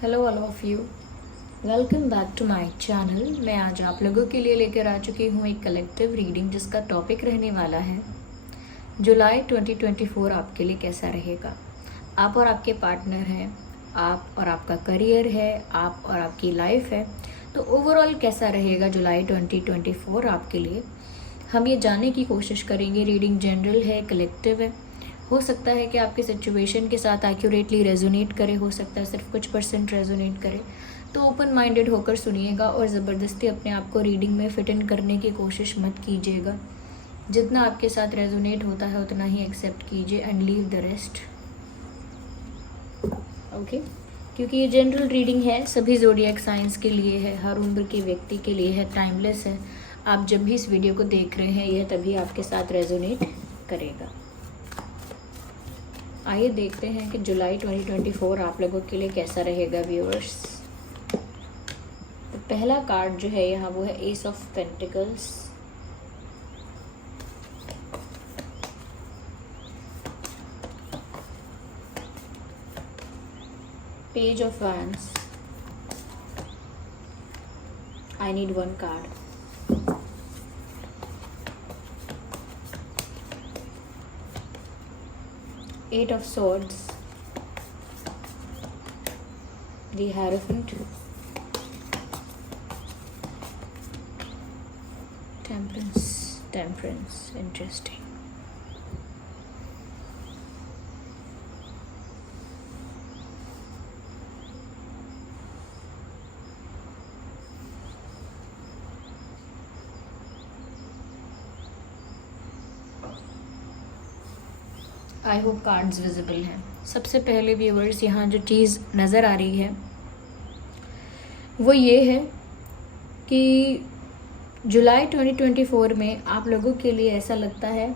Hello all of you, welcome back to my channel. मैं आज आप लोगों के लिए लेकर आ चुकी हूँ एक कलेक्टिव रीडिंग जिसका टॉपिक रहने वाला है जुलाई 2024 आपके लिए कैसा रहेगा। आप और आपके पार्टनर हैं, आप और आपका करियर है, आप और आपकी लाइफ है, तो ओवरऑल कैसा रहेगा जुलाई 2024 आपके लिए, हम ये जानने की कोशिश करेंगे। रीडिंग जनरल है, कलेक्टिव है। हो सकता है कि आपके सिचुएशन के साथ एक्यूरेटली रेजोनेट करे, हो सकता है सिर्फ कुछ % रेजोनेट करे। तो ओपन माइंडेड होकर सुनिएगा और ज़बरदस्ती अपने आप को रीडिंग में फिट इन करने की कोशिश मत कीजिएगा। जितना आपके साथ रेजोनेट होता है उतना ही एक्सेप्ट कीजिए and leave the rest. Okay, क्योंकि ये जनरल रीडिंग है, सभी ज़ोडिएक साइंस के लिए है, हर उम्र के व्यक्ति के लिए है, टाइमलेस है। आप जब भी इस वीडियो को देख रहे हैं यह तभी आपके साथ रेजोनेट करेगा। आइए देखते हैं कि जुलाई 2024 आप लोगों के लिए कैसा रहेगा व्यूअर्स। तो पहला कार्ड जो है यहाँ वो है S of pentacles, page of wands. I need one card. Eight of Swords, the Hierophant, Temperance, interesting. I hope cards visible हैं। सबसे पहले व्यूअर्स यहाँ जो चीज़ नज़र आ रही है वो ये है कि जुलाई 2024 में आप लोगों के लिए ऐसा लगता है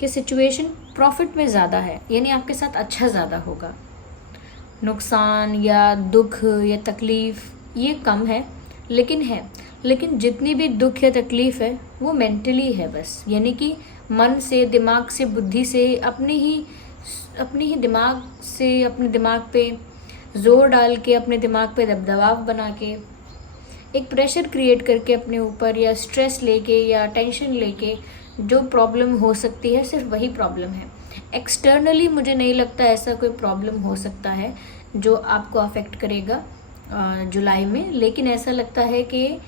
कि सिचुएशन प्रॉफिट में ज़्यादा है, यानी आपके साथ अच्छा ज़्यादा होगा। नुकसान या दुख या तकलीफ़ ये कम है, लेकिन जितनी भी दुख या तकलीफ़ है वो मेंटली है बस, यानी कि मन से, दिमाग से, बुद्धि से, अपने ही दिमाग से, अपने दिमाग पे ज़ोर डाल के, अपने दिमाग पे दबाव बना के, एक प्रेशर क्रिएट करके अपने ऊपर, या स्ट्रेस लेके या टेंशन लेके जो प्रॉब्लम हो सकती है सिर्फ वही प्रॉब्लम है। एक्सटर्नली मुझे नहीं लगता ऐसा कोई प्रॉब्लम हो सकता है जो आपको अफेक्ट करेगा जुलाई में, लेकिन ऐसा लगता है कि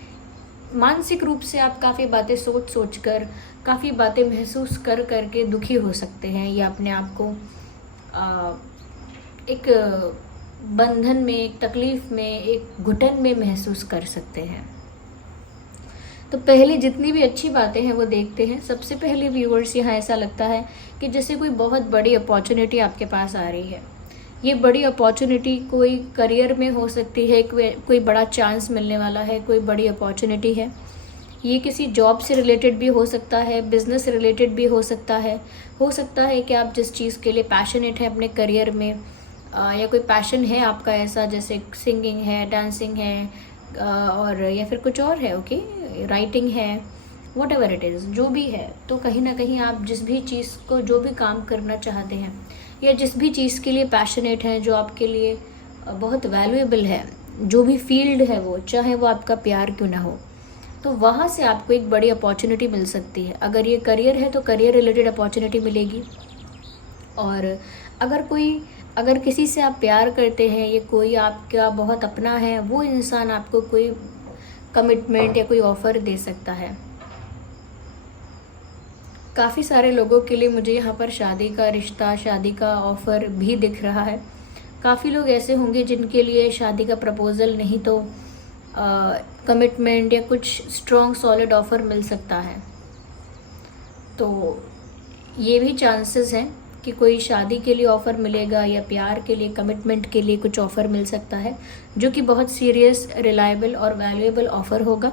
मानसिक रूप से आप काफ़ी बातें सोच कर, काफ़ी बातें महसूस करके दुखी हो सकते हैं, या अपने आप को एक बंधन में, एक तकलीफ़ में, एक घुटन में महसूस कर सकते हैं। तो पहले जितनी भी अच्छी बातें हैं वो देखते हैं। सबसे पहले व्यूअर्स यहाँ ऐसा लगता है कि जैसे कोई बहुत बड़ी अपॉर्चुनिटी आपके पास आ रही है। ये बड़ी अपॉर्चुनिटी कोई करियर में हो सकती है, कोई बड़ा चांस मिलने वाला है, कोई बड़ी अपॉर्चुनिटी है। ये किसी जॉब से रिलेटेड भी हो सकता है, बिजनेस से रिलेटेड भी हो सकता है कि आप जिस चीज़ के लिए पैशनेट हैं अपने करियर में, या कोई पैशन है आपका ऐसा, जैसे सिंगिंग है, डांसिंग है, और या फिर कुछ और है, ओके, राइटिंग है, वॉट एवर इट इज़, जो भी है। तो कहीं ना कहीं आप जिस भी चीज़ को, जो भी काम करना चाहते हैं, या जिस भी चीज़ के लिए पैशनेट हैं, जो आपके लिए बहुत वैल्यूएबल है, जो भी फील्ड है वो, चाहे वो आपका प्यार क्यों ना हो, तो वहाँ से आपको एक बड़ी अपॉर्चुनिटी मिल सकती है। अगर ये करियर है तो करियर रिलेटेड अपॉर्चुनिटी मिलेगी, और अगर किसी से आप प्यार करते हैं, ये कोई आपका बहुत अपना है, वो इंसान आपको कोई कमिटमेंट या कोई ऑफ़र दे सकता है। काफ़ी सारे लोगों के लिए मुझे यहाँ पर शादी का रिश्ता, शादी का ऑफ़र भी दिख रहा है। काफ़ी लोग ऐसे होंगे जिनके लिए शादी का प्रपोज़ल नहीं तो कमिटमेंट या कुछ स्ट्रॉन्ग सॉलिड ऑफ़र मिल सकता है। तो ये भी चांसेस हैं कि कोई शादी के लिए ऑफ़र मिलेगा, या प्यार के लिए, कमिटमेंट के लिए कुछ ऑफ़र मिल सकता है, जो कि बहुत सीरियस, रिलायबल और वैल्यूएबल ऑफ़र होगा।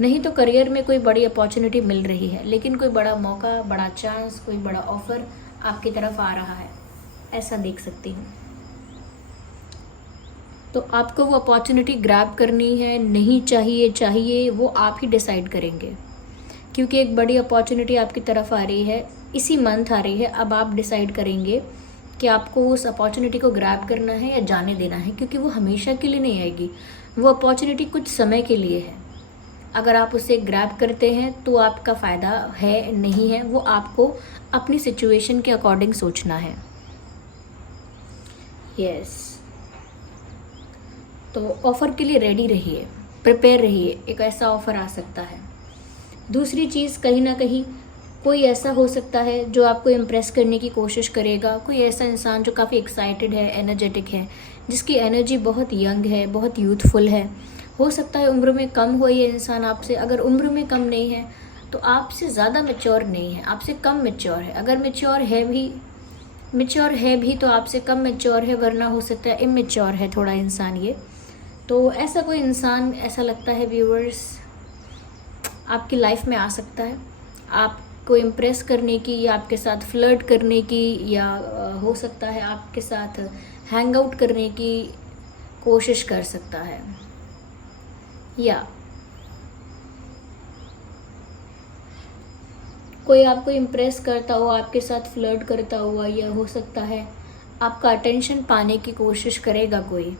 नहीं तो करियर में कोई बड़ी अपॉर्चुनिटी मिल रही है, लेकिन कोई बड़ा मौका, बड़ा चांस, कोई बड़ा ऑफ़र आपकी तरफ आ रहा है, ऐसा देख सकती हूँ। तो आपको वो अपॉर्चुनिटी ग्रैब करनी है, नहीं चाहिए वो आप ही डिसाइड करेंगे, क्योंकि एक बड़ी अपॉर्चुनिटी आपकी तरफ आ रही है, इसी मंथ आ रही है। अब आप डिसाइड करेंगे कि आपको उस अपॉर्चुनिटी को ग्रैब करना है या जाने देना है, क्योंकि वो हमेशा के लिए नहीं आएगी। वो अपॉर्चुनिटी कुछ समय के लिए है। अगर आप उसे ग्रैब करते हैं तो आपका फ़ायदा है, नहीं है, वो आपको अपनी सिचुएशन के अकॉर्डिंग सोचना है। यस, तो ऑफ़र के लिए रेडी रहिए, प्रिपेयर रहिए, एक ऐसा ऑफ़र आ सकता है। दूसरी चीज़, कहीं ना कहीं कोई ऐसा हो सकता है जो आपको इम्प्रेस करने की कोशिश करेगा। कोई ऐसा इंसान जो काफ़ी एक्साइटेड है, एनर्जेटिक है, जिसकी एनर्जी बहुत यंग है, बहुत यूथफुल है। हो सकता है उम्र में कम हो ये इंसान आपसे। अगर उम्र में कम नहीं है तो आपसे ज़्यादा मैच्योर नहीं है, आपसे कम मैच्योर है। अगर मैच्योर है भी तो आपसे कम मैच्योर है, वरना हो सकता है इमेच्योर है थोड़ा इंसान ये। तो ऐसा कोई इंसान, ऐसा लगता है व्यूअर्स, आपकी लाइफ में आ सकता है, आपको इम्प्रेस करने की या आपके साथ फ्लर्ट करने की, या हो सकता है आपके साथ हैंग आउट करने की कोशिश कर सकता है, या कोई आपको इम्प्रेस करता हुआ, आपके साथ फ्लर्ट करता हुआ, या हो सकता है आपका अटेंशन पाने की कोशिश करेगा कोई।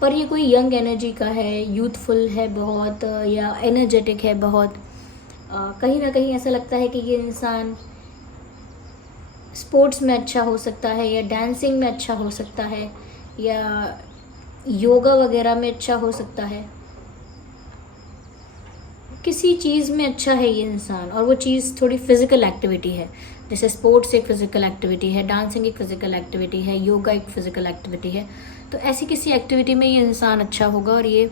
पर ये कोई यंग एनर्जी का है, यूथफुल है बहुत, या एनर्जेटिक है बहुत। कहीं ना कहीं ऐसा लगता है कि ये इंसान स्पोर्ट्स में अच्छा हो सकता है, या डांसिंग में अच्छा हो सकता है, या योगा वगैरह में अच्छा हो सकता है। किसी चीज़ में अच्छा है ये इंसान, और वो चीज़ थोड़ी फिज़िकल एक्टिविटी है। जैसे स्पोर्ट्स एक फ़िज़िकल एक्टिविटी है, डांसिंग एक फ़िज़िकल एक्टिविटी है, योगा एक फ़िज़िकल एक्टिविटी है। तो ऐसी किसी एक्टिविटी में ये इंसान अच्छा होगा, और ये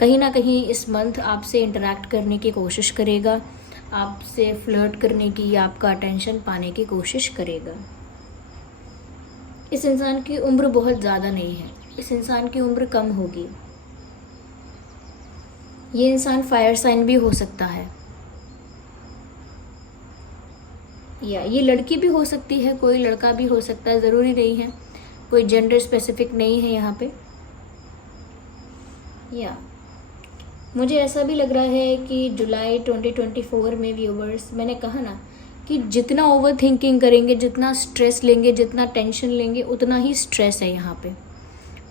कहीं ना कहीं इस मंथ आपसे इंटरेक्ट करने की कोशिश करेगा, आपसे फ्लर्ट करने की या आपका अटेंशन पाने की कोशिश करेगा। इस इंसान की उम्र बहुत ज़्यादा नहीं है, इस इंसान की उम्र कम होगी। ये इंसान फायर साइन भी हो सकता है, या ये लड़की भी हो सकती है, कोई लड़का भी हो सकता है, ज़रूरी नहीं है, कोई जेंडर स्पेसिफिक नहीं है यहाँ पे। या मुझे ऐसा भी लग रहा है कि जुलाई 2024 में व्यूवर्स, मैंने कहा ना कि जितना ओवर थिंकिंग करेंगे, जितना स्ट्रेस लेंगे, जितना टेंशन लेंगे, उतना ही स्ट्रेस है यहाँ पे,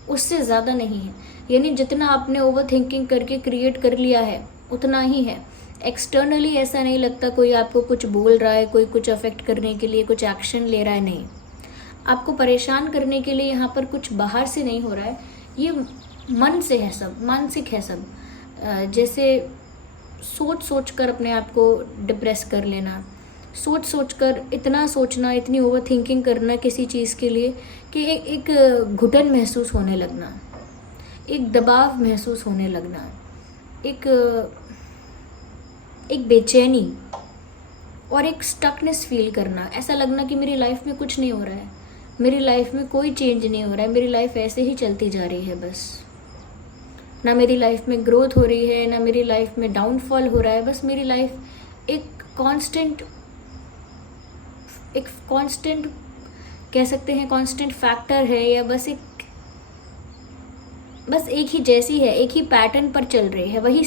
उससे ज़्यादा नहीं है। यानी जितना आपने ओवर थिंकिंग करके क्रिएट कर लिया है उतना ही है। एक्सटर्नली ऐसा नहीं लगता कोई आपको कुछ बोल रहा है, कोई कुछ अफेक्ट करने के लिए कुछ एक्शन ले रहा है, नहीं। आपको परेशान करने के लिए यहाँ पर कुछ बाहर से नहीं हो रहा है, ये मन से है सब, मानसिक है सब। जैसे सोच कर अपने आप को डिप्रेस कर लेना, सोच कर इतना सोचना, इतनी ओवर थिंकिंग करना किसी चीज़ के लिए कि एक घुटन महसूस होने लगना, एक दबाव महसूस होने लगना, एक बेचैनी और एक स्टकनेस फील करना। ऐसा लगना कि मेरी लाइफ में कुछ नहीं हो रहा है, मेरी लाइफ में कोई चेंज नहीं हो रहा है, मेरी लाइफ ऐसे ही चलती जा रही है बस। ना मेरी लाइफ में ग्रोथ हो रही है, ना मेरी लाइफ में डाउनफॉल हो रहा है, बस मेरी लाइफ एक कांस्टेंट कह सकते हैं, कांस्टेंट फैक्टर है, या बस एक ही जैसी है, एक ही पैटर्न पर चल रही है, वही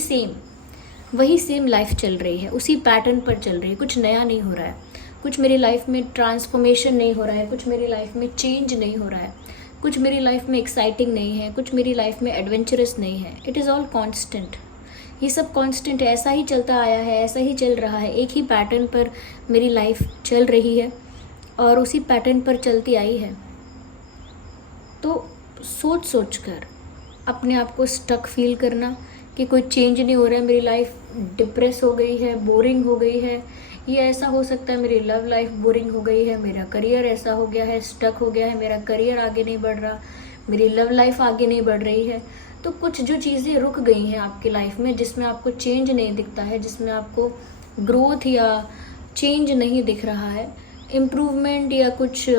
सेम लाइफ चल रही है, उसी पैटर्न पर चल रही है। कुछ नया नहीं हो रहा है, कुछ मेरी लाइफ में ट्रांसफॉर्मेशन नहीं हो रहा है, कुछ मेरी लाइफ में चेंज नहीं हो रहा है, कुछ मेरी लाइफ में एक्साइटिंग नहीं है, कुछ मेरी लाइफ में एडवेंचरस नहीं है। इट इज़ ऑल कांस्टेंट, ये सब कांस्टेंट है, ऐसा ही चलता आया है, ऐसा ही चल रहा है, एक ही पैटर्न पर मेरी लाइफ चल रही है और उसी पैटर्न पर चलती आई है। तो सोच कर अपने आप को स्टक फील करना कि कोई चेंज नहीं हो रहा है, मेरी लाइफ डिप्रेस हो गई है, बोरिंग हो गई है, ये ऐसा हो सकता है मेरी लव लाइफ बोरिंग हो गई है, मेरा करियर ऐसा हो गया है, स्टक हो गया है, मेरा करियर आगे नहीं बढ़ रहा, मेरी लव लाइफ आगे नहीं बढ़ रही है। तो कुछ जो चीज़ें रुक गई हैं आपकी लाइफ में, जिसमें आपको चेंज नहीं दिखता है, जिसमें आपको ग्रोथ या चेंज नहीं दिख रहा है, इम्प्रूवमेंट या कुछ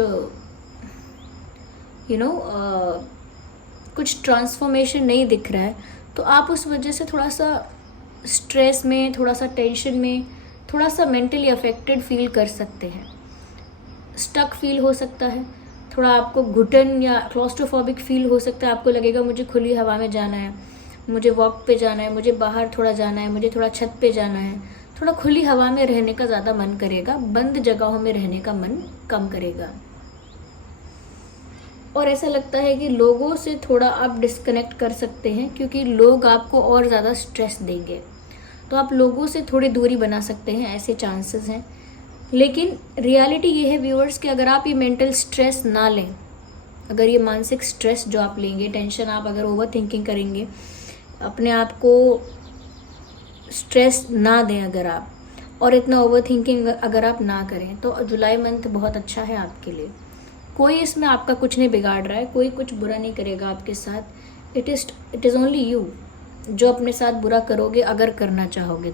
कुछ ट्रांसफॉर्मेशन नहीं दिख रहा है, तो आप उस वजह से थोड़ा सा स्ट्रेस में, थोड़ा सा टेंशन में, थोड़ा सा मेंटली अफेक्टेड फील कर सकते हैं, स्टक फील हो सकता है, थोड़ा आपको घुटन या क्लॉस्ट्रोफोबिक फील हो सकता है। आपको लगेगा मुझे खुली हवा में जाना है, मुझे वॉक पे जाना है, मुझे बाहर थोड़ा जाना है, मुझे थोड़ा छत पे जाना है, थोड़ा खुली हवा में रहने का ज़्यादा मन करेगा, बंद जगहों में रहने का मन कम करेगा। और ऐसा लगता है कि लोगों से थोड़ा आप डिस्कनेक्ट कर सकते हैं, क्योंकि लोग आपको और ज़्यादा स्ट्रेस देंगे, तो आप लोगों से थोड़ी दूरी बना सकते हैं, ऐसे चांसेस हैं। लेकिन रियलिटी ये है व्यूअर्स कि अगर आप ये मेंटल स्ट्रेस ना लें, अगर ये मानसिक स्ट्रेस जो आप लेंगे, टेंशन, आप अगर ओवर थिंकिंग करेंगे, अपने आप को स्ट्रेस ना दें अगर आप, और इतना ओवर थिंकिंग अगर आप ना करें, तो जुलाई मंथ बहुत अच्छा है आपके लिए। कोई इसमें आपका कुछ नहीं बिगाड़ रहा है, कोई कुछ बुरा नहीं करेगा आपके साथ। इट इज़ ओनली यू जो अपने साथ बुरा करोगे अगर करना चाहोगे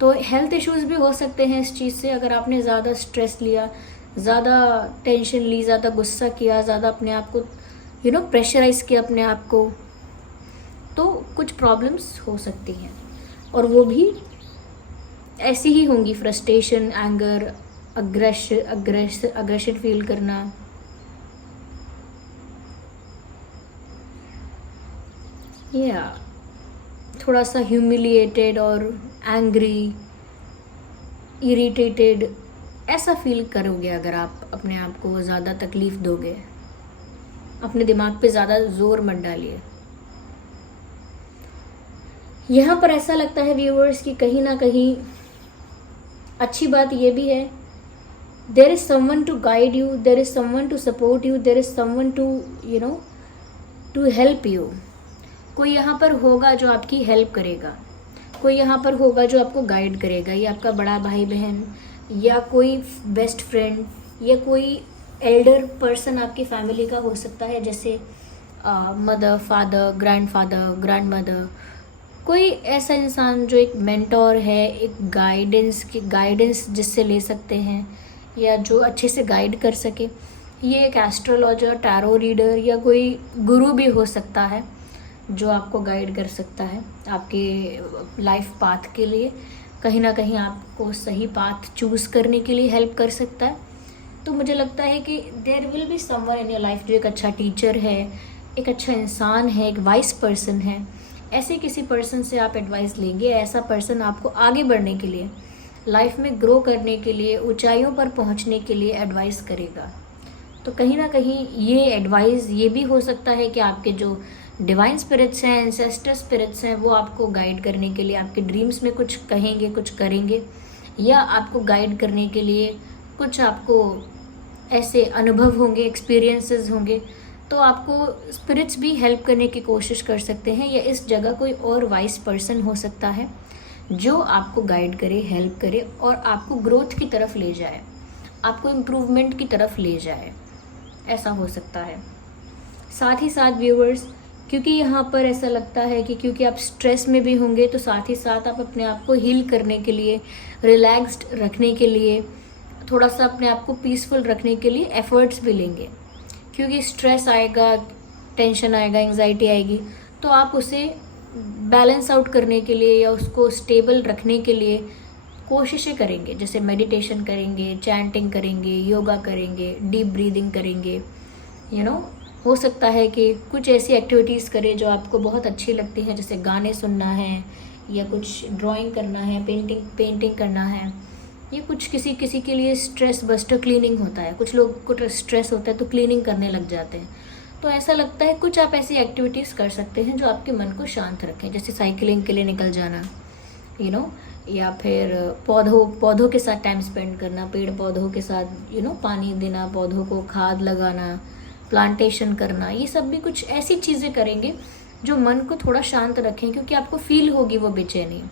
तो हेल्थ इश्यूज़ भी हो सकते हैं इस चीज़ से। अगर आपने ज़्यादा स्ट्रेस लिया, ज़्यादा टेंशन ली, ज़्यादा गुस्सा किया, ज़्यादा अपने आप को प्रेशराइज किया अपने आप को, तो कुछ प्रॉब्लम्स हो सकती हैं, और वो भी ऐसी ही होंगी। फ्रस्ट्रेशन, एंगर, अग्रेशन फील करना, या थोड़ा सा ह्यूमिलिएटेड और एंग्री, इरिटेटेड, ऐसा फील करोगे अगर आप अपने आप को ज़्यादा तकलीफ़ दोगे। अपने दिमाग पे ज़्यादा जोर मत डालिए। यहाँ पर ऐसा लगता है व्यूअर्स कि कहीं ना कहीं अच्छी बात ये भी है, there is someone to guide you, there is someone to support you, there is someone to help you. कोई यहाँ पर होगा जो आपकी हेल्प करेगा, कोई यहाँ पर होगा जो आपको गाइड करेगा, या आपका बड़ा भाई बहन, या कोई बेस्ट फ्रेंड, या कोई एल्डर पर्सन आपकी फैमिली का हो सकता है, जैसे मदर, फादर, ग्रैंडफादर, ग्रैंडमदर। कोई ऐसा इंसान जो एक मेंटोर है, एक गाइडेंस जिससे ले सकते हैं, या जो अच्छे से गाइड कर सके। ये एक एस्ट्रोलॉजर, टैरो रीडर, या कोई गुरु भी हो सकता है जो आपको गाइड कर सकता है आपके लाइफ पाथ के लिए, कहीं ना कहीं आपको सही पाथ चूज़ करने के लिए हेल्प कर सकता है। तो मुझे लगता है कि there will be someone in your life जो एक अच्छा टीचर है, एक अच्छा इंसान है, एक वाइस पर्सन है। ऐसे किसी पर्सन से आप एडवाइस लेंगे, ऐसा पर्सन आपको आगे बढ़ने के लिए, लाइफ में ग्रो करने के लिए, ऊंचाइयों पर पहुंचने के लिए एडवाइस करेगा। तो कहीं ना कहीं ये एडवाइस ये भी हो सकता है कि आपके जो डिवाइन स्पिरिट्स हैं, एंसेस्टर स्पिरिट्स हैं, वो आपको गाइड करने के लिए आपके ड्रीम्स में कुछ कहेंगे, कुछ करेंगे, या आपको गाइड करने के लिए कुछ आपको ऐसे अनुभव होंगे, एक्सपीरियंसेस होंगे, तो आपको स्पिरिट्स भी हेल्प करने की कोशिश कर सकते हैं। या इस जगह कोई और वाइस पर्सन हो सकता है जो आपको गाइड करे, हेल्प करे, और आपको ग्रोथ की तरफ ले जाए, आपको इम्प्रूवमेंट की तरफ ले जाए, ऐसा हो सकता है। साथ ही साथ व्यूअर्स, क्योंकि यहाँ पर ऐसा लगता है कि क्योंकि आप स्ट्रेस में भी होंगे, तो साथ ही साथ आप अपने आप को हील करने के लिए, रिलैक्स्ड रखने के लिए, थोड़ा सा अपने आप को पीसफुल रखने के लिए एफर्ट्स भी लेंगे। क्योंकि स्ट्रेस आएगा, टेंशन आएगा, एंग्जाइटी आएगी, तो आप उसे बैलेंस आउट करने के लिए या उसको स्टेबल रखने के लिए कोशिशें करेंगे, जैसे मेडिटेशन करेंगे, चैंटिंग करेंगे, योगा करेंगे, डीप ब्रीदिंग करेंगे। हो सकता है कि कुछ ऐसी एक्टिविटीज़ करें जो आपको बहुत अच्छी लगती हैं, जैसे गाने सुनना है, या कुछ ड्राइंग करना है, पेंटिंग करना है, ये कुछ किसी के लिए स्ट्रेस बस्टर क्लीनिंग होता है। कुछ लोग को स्ट्रेस होता है तो क्लीनिंग करने लग जाते हैं। तो ऐसा लगता है कुछ आप ऐसी एक्टिविटीज़ कर सकते हैं जो आपके मन को शांत रखें, जैसे साइकिलिंग के लिए निकल जाना, या फिर पौधों के साथ टाइम स्पेंड करना, पेड़ पौधों के साथ पानी देना, पौधों को खाद लगाना, प्लांटेशन करना। ये सब भी कुछ ऐसी चीज़ें करेंगे जो मन को थोड़ा शांत रखें, क्योंकि आपको फील होगी वो बेचैनी।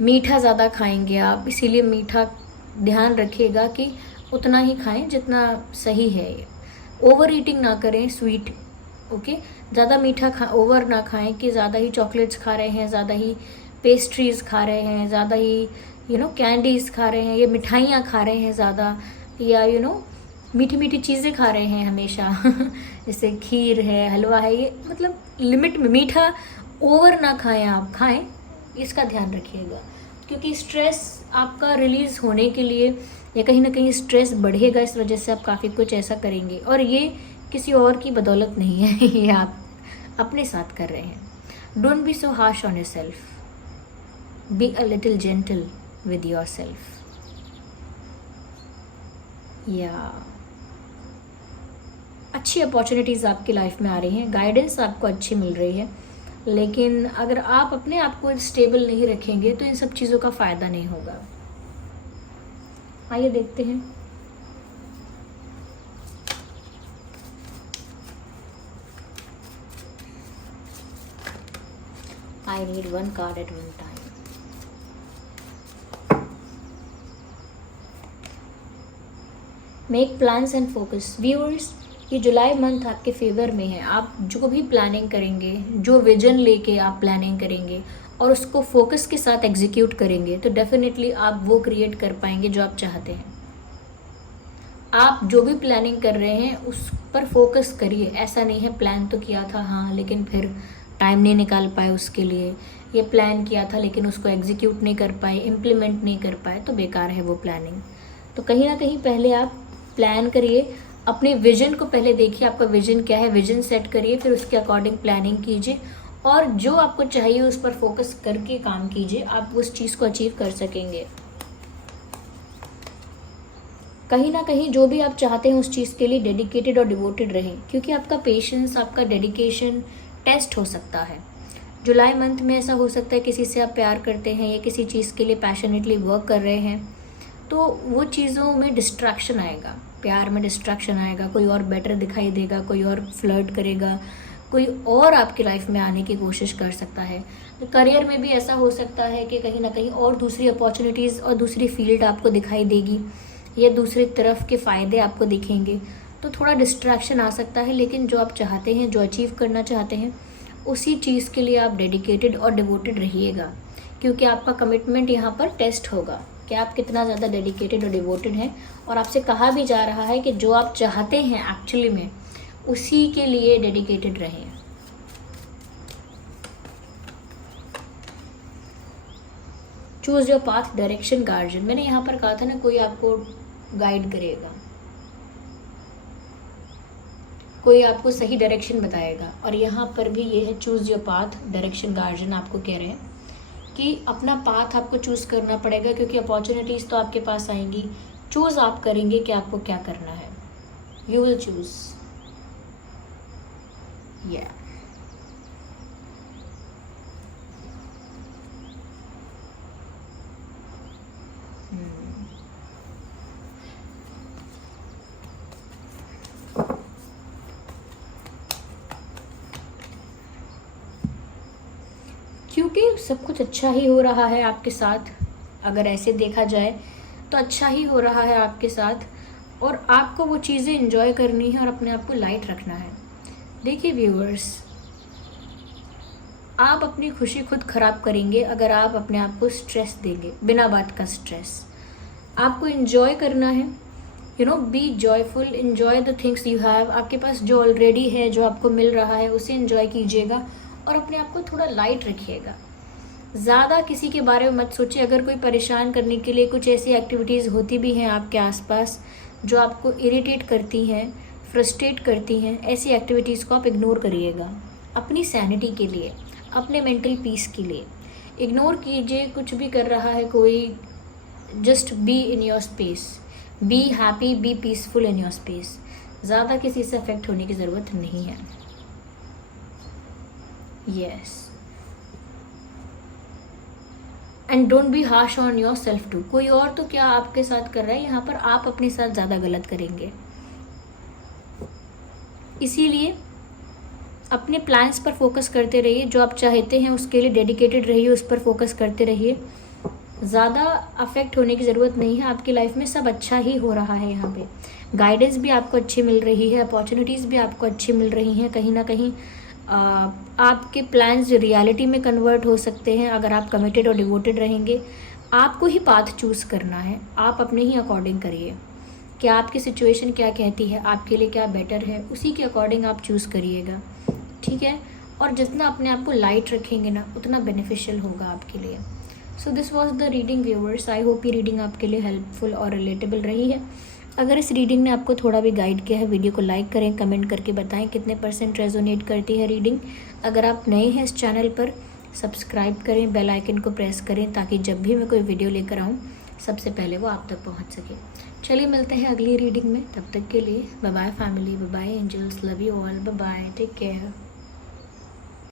मीठा ज़्यादा खाएंगे आप, इसीलिए मीठा ध्यान रखिएगा कि उतना ही खाएं जितना सही है। ओवर ईटिंग ना करें स्वीट, ओके। ज़्यादा मीठा ओवर ना खाएं कि ज़्यादा ही चॉकलेट्स खा रहे हैं, ज़्यादा ही पेस्ट्रीज़ खा रहे हैं, ज़्यादा ही कैंडीज़ खा रहे हैं, या मिठाइयाँ खा रहे हैं ज़्यादा, या मीठी मीठी चीज़ें खा रहे हैं हमेशा जैसे खीर है, हलवा है, ये मतलब लिमिट में। मीठा ओवर ना खाएं, आप खाएं, इसका ध्यान रखिएगा। क्योंकि स्ट्रेस आपका रिलीज़ होने के लिए, या कहीं ना कहीं स्ट्रेस बढ़ेगा, इस वजह से आप काफ़ी कुछ ऐसा करेंगे, और ये किसी और की बदौलत नहीं है ये आप अपने साथ कर रहे हैं। Don't be so harsh on your self, be a little gentle with your self. या अच्छी अपॉर्चुनिटीज़ आपकी लाइफ में आ रही हैं, गाइडेंस आपको अच्छी मिल रही है, लेकिन अगर आप अपने आप को स्टेबल नहीं रखेंगे तो इन सब चीज़ों का फ़ायदा नहीं होगा। आइए देखते हैं। I need one card at one time. Make plans and focus. Viewers, ये जुलाई मंथ आपके फेवर में है। आप जो भी प्लानिंग करेंगे, जो विजन लेके आप प्लानिंग करेंगे और उसको फोकस के साथ एग्जीक्यूट करेंगे तो डेफिनेटली आप वो क्रिएट कर पाएंगे जो आप चाहते हैं। आप जो भी प्लानिंग कर रहे हैं उस पर फोकस करिए। ऐसा नहीं है प्लान तो किया था हाँ, लेकिन फिर टाइम नहीं निकाल पाए उसके लिए, ये प्लान किया था लेकिन उसको एग्जीक्यूट नहीं कर पाए, इम्प्लीमेंट नहीं कर पाए, तो बेकार है वो प्लानिंग। तो कहीं ना कहीं पहले आप प्लान करिए, अपने विजन को पहले देखिए, आपका विजन क्या है, विजन सेट करिए, फिर उसके अकॉर्डिंग प्लानिंग कीजिए और जो आपको चाहिए उस पर फोकस करके काम कीजिए, आप उस चीज़ को अचीव कर सकेंगे। कहीं ना कहीं जो भी आप चाहते हैं उस चीज़ के लिए डेडिकेटेड और डिवोटेड रहें, क्योंकि आपका पेशेंस, आपका डेडिकेशन टेस्ट हो सकता है। जुलाई मंथ में ऐसा हो सकता है किसी से आप प्यार करते हैं या किसी चीज़ के लिए पैशनेटली वर्क कर रहे हैं, तो वो चीज़ों में डिस्ट्रैक्शन आएगा, प्यार में डिस्ट्रैक्शन आएगा, कोई और बेटर दिखाई देगा, कोई और फ्लर्ट करेगा, कोई और आपकी लाइफ में आने की कोशिश कर सकता है। तो करियर में भी ऐसा हो सकता है कि कहीं ना कहीं और दूसरी अपॉर्चुनिटीज़ और दूसरी फील्ड आपको दिखाई देगी या दूसरी तरफ के फ़ायदे आपको दिखेंगे, तो थोड़ा डिस्ट्रैक्शन आ सकता है। लेकिन जो आप चाहते हैं, जो अचीव करना चाहते हैं, उसी चीज़ के लिए आप डेडिकेटेड और डिवोटेड रहिएगा, क्योंकि आपका कमिटमेंट यहाँ पर टेस्ट होगा कि आप कितना ज़्यादा डेडिकेटेड और डिवोटेड हैं। और आपसे कहा भी जा रहा है कि जो आप चाहते हैं एक्चुअली में उसी के लिए डेडिकेटेड रहें। Choose your path, direction, guardian. मैंने यहाँ पर कहा था ना, कोई आपको गाइड करेगा, कोई आपको सही डायरेक्शन बताएगा। और यहाँ पर भी ये है, choose your path, direction, guardian आपको कह रहे हैं कि अपना पाथ आपको चूज करना पड़ेगा, क्योंकि अपॉर्चुनिटीज़ तो आपके पास आएंगी, चूज आप करेंगे कि आपको क्या करना है। You will choose. या क्योंकि सब कुछ अच्छा ही हो रहा है आपके साथ, अगर ऐसे देखा जाए तो अच्छा ही हो रहा है आपके साथ, और आपको वो चीज़ें एंजॉय करनी है और अपने आप को लाइट रखना है। देखिए व्यूअर्स, आप अपनी खुशी खुद ख़राब करेंगे अगर आप अपने आप को स्ट्रेस देंगे, बिना बात का स्ट्रेस। आपको एंजॉय करना है, be joyful, enjoy the things you have. आपके पास जो ऑलरेडी है, जो आपको मिल रहा है, उसे एंजॉय कीजिएगा और अपने आप को थोड़ा लाइट रखिएगा। ज़्यादा किसी के बारे में मत सोचिए। अगर कोई परेशान करने के लिए कुछ ऐसी एक्टिविटीज़ होती भी हैं आपके आसपास जो आपको इरिटेट करती हैं, फ्रस्ट्रेट करती हैं, ऐसी एक्टिविटीज़ को आप इग्नोर करिएगा, अपनी सैनिटी के लिए, अपने मेंटल पीस के लिए। इग्नोर कीजिए कुछ भी कर रहा है कोई, just be in your space, be happy, be peaceful in your space. ज़्यादा किसी से अफेक्ट होने की ज़रूरत नहीं है। Yes, and don't be harsh on yourself too. कोई और तो क्या आपके साथ कर रहा है, यहाँ पर आप अपने साथ ज़्यादा गलत करेंगे। इसीलिए अपने प्लान्स पर फोकस करते रहिए, जो आप चाहते हैं उसके लिए डेडिकेटेड रहिए, उस पर फोकस करते रहिए। ज़्यादा अफेक्ट होने की ज़रूरत नहीं है, आपकी लाइफ में सब अच्छा ही हो रहा है। यहाँ पे गाइडेंस भी आपको अच्छी मिल रही है, अपॉर्चुनिटीज़ भी आपको अच्छी मिल रही हैं। कहीं ना कहीं आपके प्लान्स रियलिटी में कन्वर्ट हो सकते हैं अगर आप कमिटेड और डिवोटेड रहेंगे। आपको ही पाथ चूज़ करना है, आप अपने ही अकॉर्डिंग करिए कि आपकी सिचुएशन क्या कहती है, आपके लिए क्या बेटर है, उसी के अकॉर्डिंग आप चूज़ करिएगा, ठीक है। और जितना अपने आप को लाइट रखेंगे ना, उतना बेनिफिशियल होगा आपके लिए। So this was the reading viewers. I hope ये रीडिंग आपके लिए हेल्पफुल और रिलेटेबल रही है। अगर इस रीडिंग ने आपको थोड़ा भी गाइड किया है, वीडियो को लाइक करें, कमेंट करके बताएं कितने % रेजोनेट करती है रीडिंग। अगर आप नए हैं इस चैनल पर, सब्सक्राइब करें, बेल आइकन को प्रेस करें, ताकि जब भी मैं कोई वीडियो लेकर आऊँ सबसे पहले वो आप तक पहुंच सके। चलिए मिलते हैं अगली रीडिंग में, तब तक के लिए bye bye family, bye bye angels, love you all, bye bye, take care.